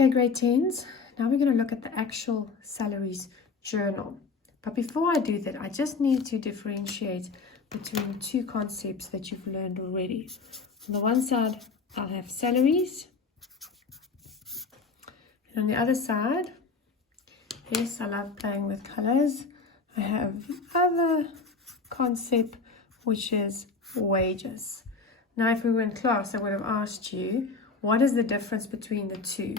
Okay, grade 10s. Now we're going to look at the actual salaries journal. But before I do that, I just need to differentiate between two concepts that you've learned already. On the one side, I'll have salaries. And on the other side, yes, I love playing with colors. I have the other concept, which is wages. Now, if we were in class, I would have asked you, what is the difference between the two?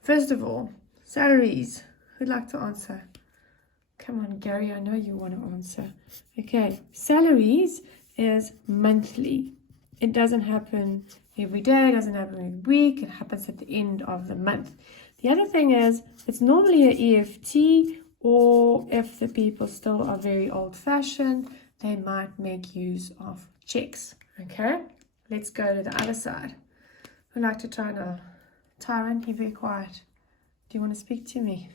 First of all, salaries. Who'd like to answer? Come on, Gary, I know you want to answer. Okay, salaries is monthly. It doesn't happen every day, it doesn't happen every week, it happens at the end of the month. The other thing is, it's normally an EFT, or if the people still are very old-fashioned, they might make use of checks. Okay, let's go to the other side. Who'd like to try now? Tyron, be very quiet. Do you want to speak to me?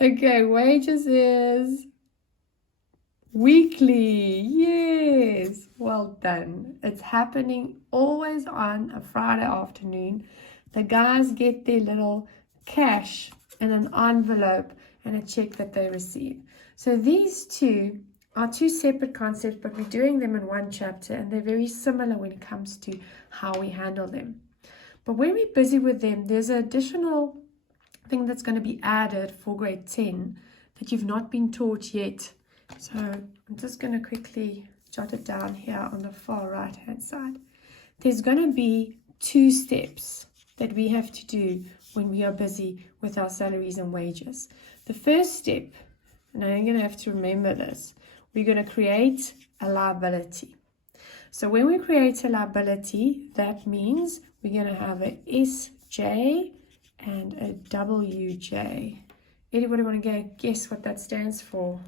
Okay, wages is weekly. Yes, well done. It's happening always on a Friday afternoon. The guys get their little cash in an envelope and a check that they receive. So these two are two separate concepts, but we're doing them in one chapter, and they're very similar when it comes to how we handle them. But when we're busy with them, there's an additional thing that's going to be added for grade 10 that you've not been taught yet. So I'm just going to quickly jot it down here on the far right hand side. There's going to be two steps that we have to do when we are busy with our salaries and wages. The first step, and I'm going to have to remember this, we're going to create a liability. So when we create a liability, that means we're going to have a SJ and a WJ. Anybody want to guess what that stands for?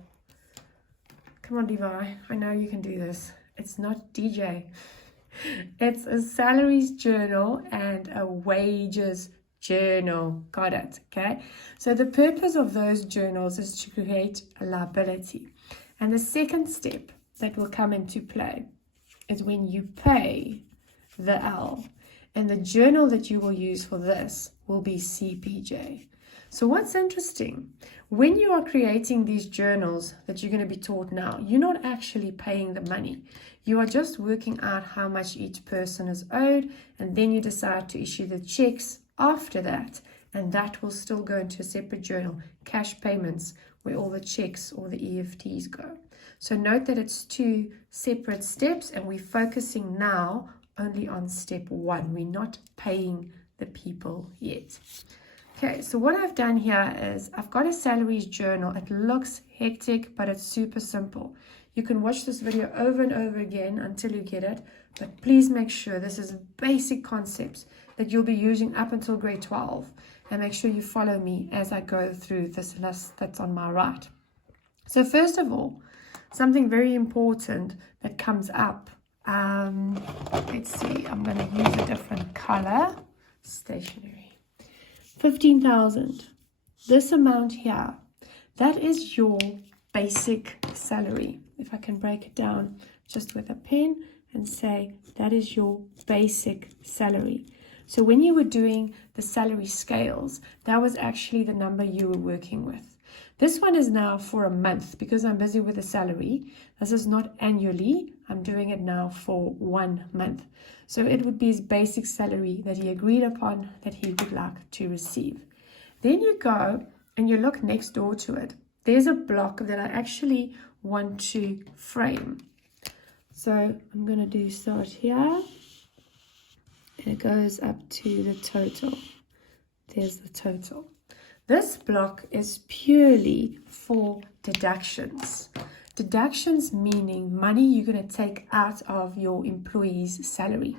Come on, Levi. I know you can do this. It's not DJ. It's a salaries journal and a wages journal. Got it, okay? So the purpose of those journals is to create a liability. And the second step that will come into play is when you pay the L. And the journal that you will use for this will be CPJ. So what's interesting, when you are creating these journals that you're going to be taught now, you're not actually paying the money. You are just working out how much each person is owed, and then you decide to issue the checks after that, and that will still go into a separate journal, cash payments, where all the checks or the EFTs go. So note that it's two separate steps, and we're focusing now only on step one. We're not paying the people yet. Okay, so what I've done here is I've got a salaries journal. It looks hectic, but it's super simple. You can watch this video over and over again until you get it, but please make sure this is basic concepts that you'll be using up until grade 12, and make sure you follow me as I go through this list that's on my right. So first of all, something very important that comes up. Let's see, I'm going to use a different color. Stationery. 15,000. This amount here, that is your basic salary. If I can break it down just with a pen and say that is your basic salary. So when you were doing the salary scales, that was actually the number you were working with. This one is now for a month because I'm busy with the salary. This is not annually. I'm doing it now for 1 month. So it would be his basic salary that he agreed upon that he would like to receive. Then you go and you look next door to it. There's a block that I actually want to frame. So I'm going to start here. And it goes up to the total. There's the total. This block is purely for deductions. Deductions meaning money you're going to take out of your employee's salary.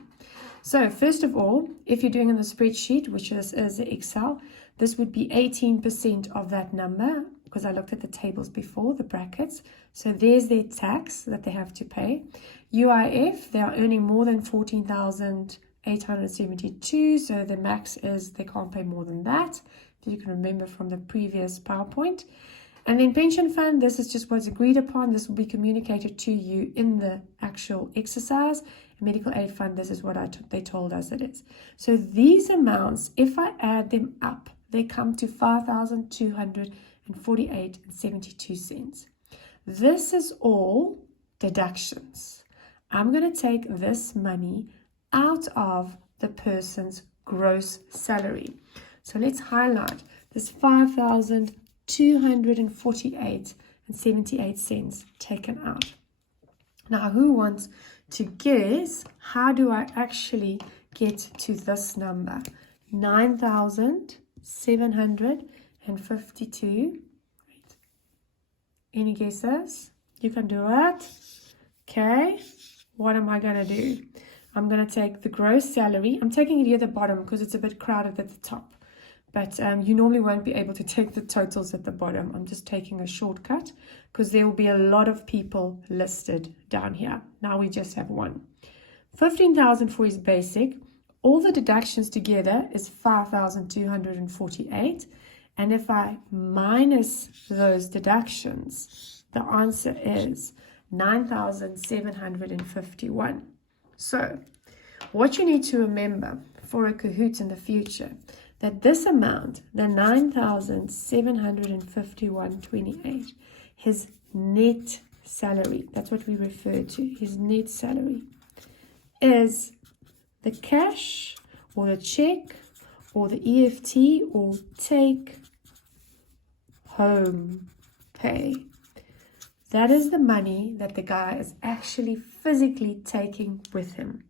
So first of all, if you're doing in the spreadsheet, which is the Excel, this would be 18% of that number, because I looked at the tables before, the brackets. So there's their tax that they have to pay. UIF, they are earning more than 14,872, so the max is they can't pay more than that. You can remember from the previous PowerPoint. And then pension fund, this is just what's agreed upon. This will be communicated to you in the actual exercise. Medical aid fund, this is what they told us it is. So these amounts, if I add them up, they come to 5,248.72 cents. This is all deductions. I'm going to take this money out of the person's gross salary. So let's highlight this 5,248.78 cents taken out. Now, who wants to guess how do I actually get to this number? 9,752. Any guesses? You can do it. Okay. What am I going to do? I'm going to take the gross salary. I'm taking it here at the bottom because it's a bit crowded at the top. But you normally won't be able to take the totals at the bottom. I'm just taking a shortcut because there will be a lot of people listed down here. Now we just have one. 15,000 for his basic. All the deductions together is 5,248. And if I minus those deductions, the answer is 9,751. So what you need to remember for a Kahoot in the future, that this amount, the 9,751.28, his net salary, that's what we refer to, his net salary, is the cash or the check or the EFT or take home pay. That is the money that the guy is actually physically taking with him.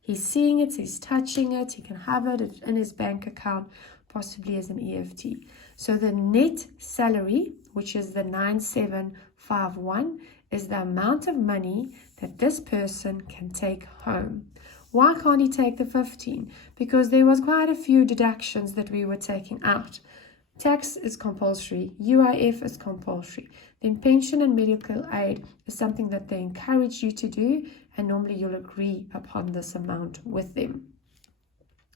He's seeing it, he's touching it, he can have it in his bank account, possibly as an EFT. So the net salary, which is the 9,751, is the amount of money that this person can take home. Why can't he take the 15? Because there was quite a few deductions that we were taking out. Tax is compulsory, UIF is compulsory. Then pension and medical aid is something that they encourage you to do, and normally you'll agree upon this amount with them.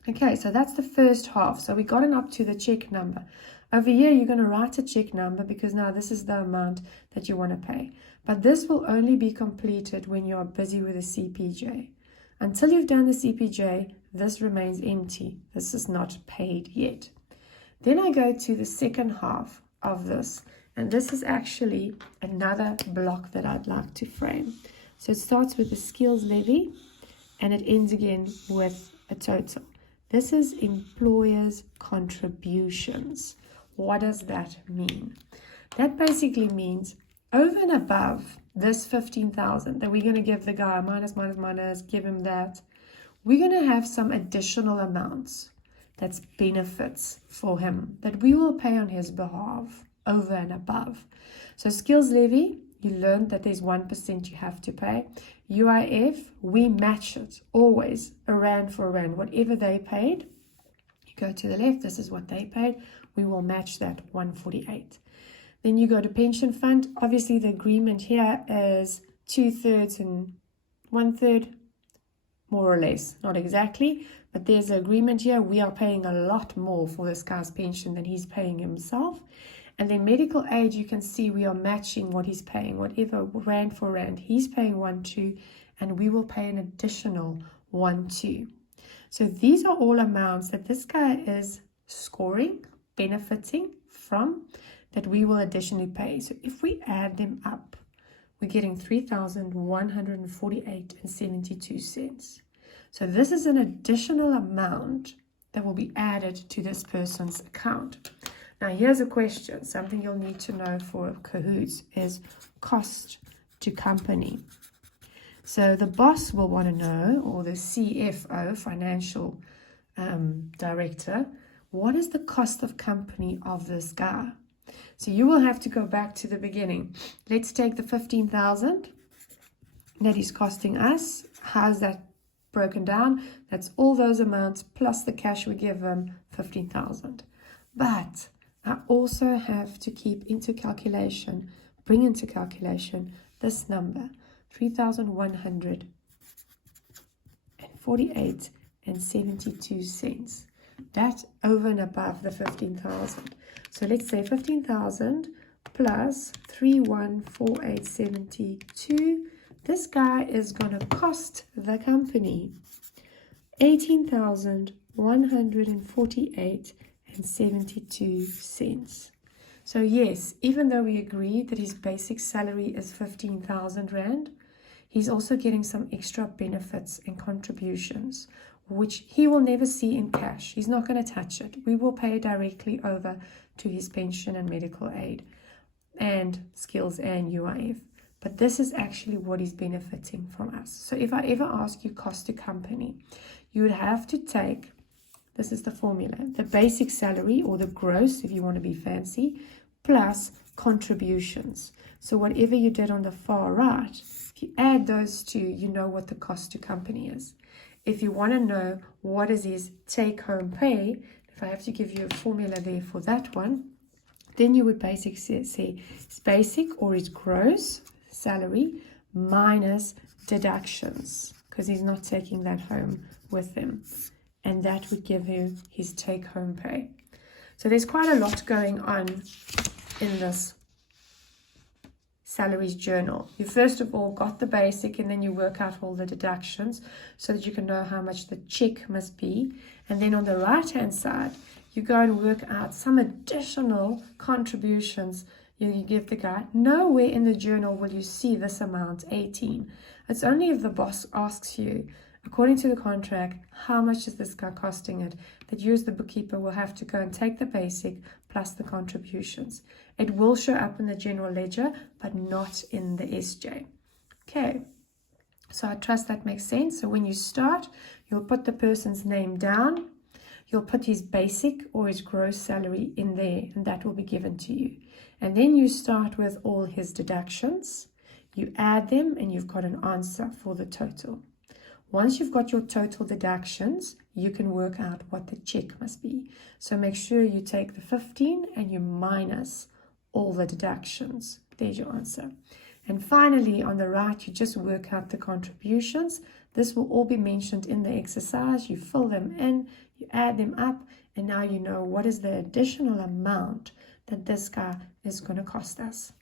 Okay, so that's the first half. So we gotten up to the check number. Over here, you're going to write a check number because now this is the amount that you want to pay. But this will only be completed when you are busy with a CPJ. Until you've done the CPJ, this remains empty. This is not paid yet. Then I go to the second half of this, and this is actually another block that I'd like to frame. So it starts with the skills levy, and it ends again with a total. This is employers' contributions. What does that mean? That basically means over and above this 15,000 that we're going to give the guy, minus, give him that, we're going to have some additional amounts. That's benefits for him that we will pay on his behalf over and above. So skills levy, you learned that there's 1% you have to pay. UIF, we match it always, a rand for a rand. Whatever they paid, you go to the left, this is what they paid. We will match that 148. Then you go to pension fund. Obviously the agreement here is 2/3 and 1/3, more or less, not exactly. But there's an agreement here. We are paying a lot more for this guy's pension than he's paying himself. And then medical aid, you can see we are matching what he's paying. Whatever, rand for rand, he's paying 1/2, and we will pay an additional 1/2. So these are all amounts that this guy is scoring, benefiting from, that we will additionally pay. So if we add them up, we're getting 3,148.72 cents. So this is an additional amount that will be added to this person's account. Now here's a question, something you'll need to know for Kahoots is cost to company. So the boss will want to know, or the CFO, financial director, what is the cost of company of this guy? So you will have to go back to the beginning. Let's take the 15,000 that is costing us. How's that broken down? That's all those amounts plus the cash we give them, 15,000. But I also have to keep into calculation, bring into calculation this number, 3,148.72 cents. That over and above the 15,000. So let's say 15,000 plus 314872. This guy is going to cost the company 18,148 and 72 cents. So yes, even though we agreed that his basic salary is 15,000 Rand, he's also getting some extra benefits and contributions, which he will never see in cash. He's not going to touch it. We will pay directly over to his pension and medical aid and skills and UIF. But this is actually what he's benefiting from us. So if I ever ask you cost to company, you would have to take, this is the formula, the basic salary or the gross, if you want to be fancy, plus contributions. So whatever you did on the far right, if you add those two, you know what the cost to company is. If you want to know what is his take-home pay, if I have to give you a formula there for that one, then you would basically say his basic or his gross salary minus deductions, because he's not taking that home with him. And that would give him his take-home pay. So there's quite a lot going on in this salaries journal. You first of all got the basic, and then you work out all the deductions so that you can know how much the check must be. And then on the right hand side, you go and work out some additional contributions you give the guy. Nowhere in the journal will you see this amount, 18. It's only if the boss asks you, according to the contract, how much is this guy costing it, that you as the bookkeeper will have to go and take the basic plus the contributions. It will show up in the general ledger, but not in the SJ. Okay, so I trust that makes sense. So when you start, you'll put the person's name down, you'll put his basic or his gross salary in there, and that will be given to you. And then you start with all his deductions, you add them, and you've got an answer for the total. Once you've got your total deductions, you can work out what the check must be. So make sure you take the 15 and you minus all the deductions. There's your answer. And finally, on the right, you just work out the contributions. This will all be mentioned in the exercise. You fill them in, you add them up, and now you know what is the additional amount that this guy is going to cost us.